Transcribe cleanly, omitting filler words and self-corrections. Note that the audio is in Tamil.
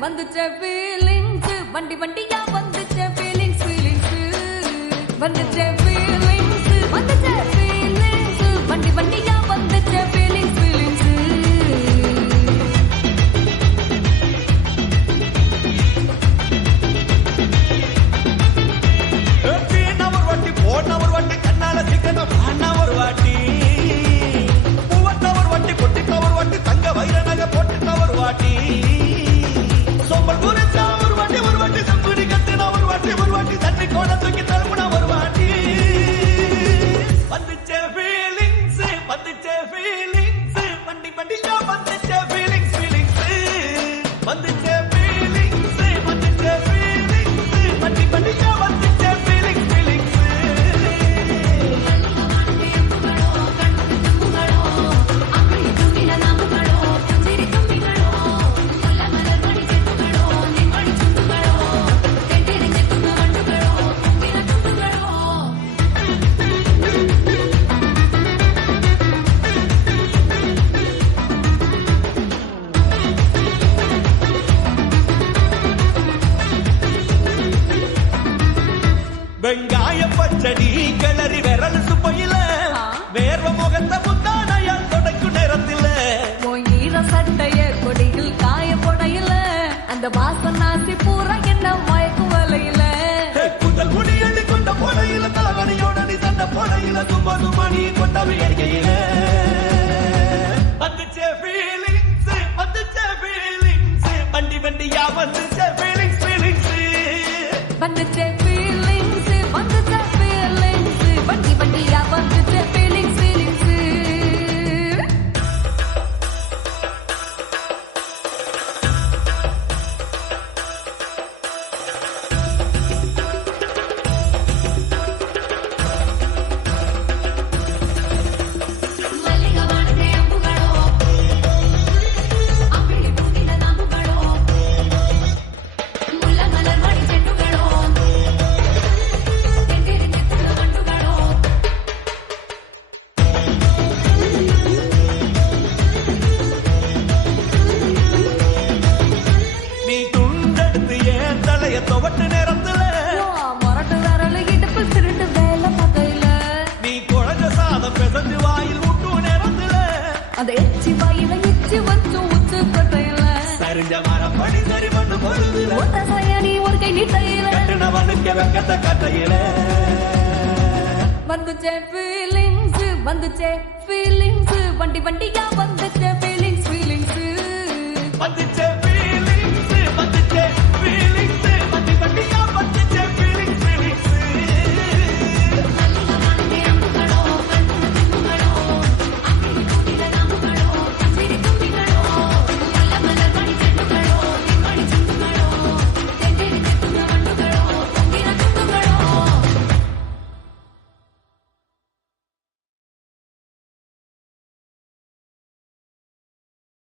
வந்துச்சே feelings வண்டி வண்டியா வந்துச்சே feelings வந்துச்சே feelings வந்துச்சே feelings வண்டி வண்டியா வந்துச்சே feelings ஒரு வாட்டி போன ஒரு வாட்டி கண்ணால சிக்கனம் ஆனா ஒரு வாட்டி பூவட்ட ஒரு வாட்டி பொட்டிட்ட ஒரு வாட்டி தங்க வைர நகை போட்டுட்ட ஒரு வாட்டி சோம்பல் பூரிச்சா ஒரு வாட்டி சம்புடி கத்தினா ஒரு வாட்டி தண்ணி கோண தூக்கி தழுப்புனா ஒரு வாட்டி வந்துச்சே ஃபீலிங்ஸ் வண்டி வண்டியா வந்துச்சே ஃபீலிங்ஸ் வந்துச்சே ஃபீலிங்ஸ் வண்டி வண்டியா வந்துச்சே ஃபீலிங்ஸ் வெங்காய பச்சடி கிளறி விரல் சுப்பையில வேர்வ முகத்த முந்தானையால் தொடக்கும் நேரத்தில் ஈர சட்டைய கொடியில் காய பொடையில அந்த வாசனாசி பூரா என்ன மயக்கு வலையில புதல் முடியடி கொண்ட பொடையில தலைவனியோட நீ தந்த பொடையில சும்மா சும்மா நீ கொண்ட வேடிக்கையில வந்துச்சே ஃபீலிங்ஸ் வண்டி வண்டியா வந்துச்சே ஃபீலிங்ஸ் வந்துச்சே feelings வந்துச்சே feelings வண்டி வண்டியா வந்துச்சே feelings நீ துண்டெடுத்து ஏன் தலைய துவட்டு நேரத்துல மொரட்டு விரல் இடுப்பு திருட்டு வேலை பகையில நீ குழஞ்ச சாதம் பெசஞ்சு வாயில் விட்டு நேரத்துல அந்த எச்சி வாயில எச்சி வச்சு உச்சு கட்டையில சரிஞ்ச மரம் படி சரி பண்ணு பொழுதுல ஒத்த சயனி ஒரு கை நீட்டையில கட்டுனவனுக்கு வெக்கத்த கட்டையில வந்துச்சே feelings வண்டி வண்டியா வந்துச்சே feelings வந்துச்சே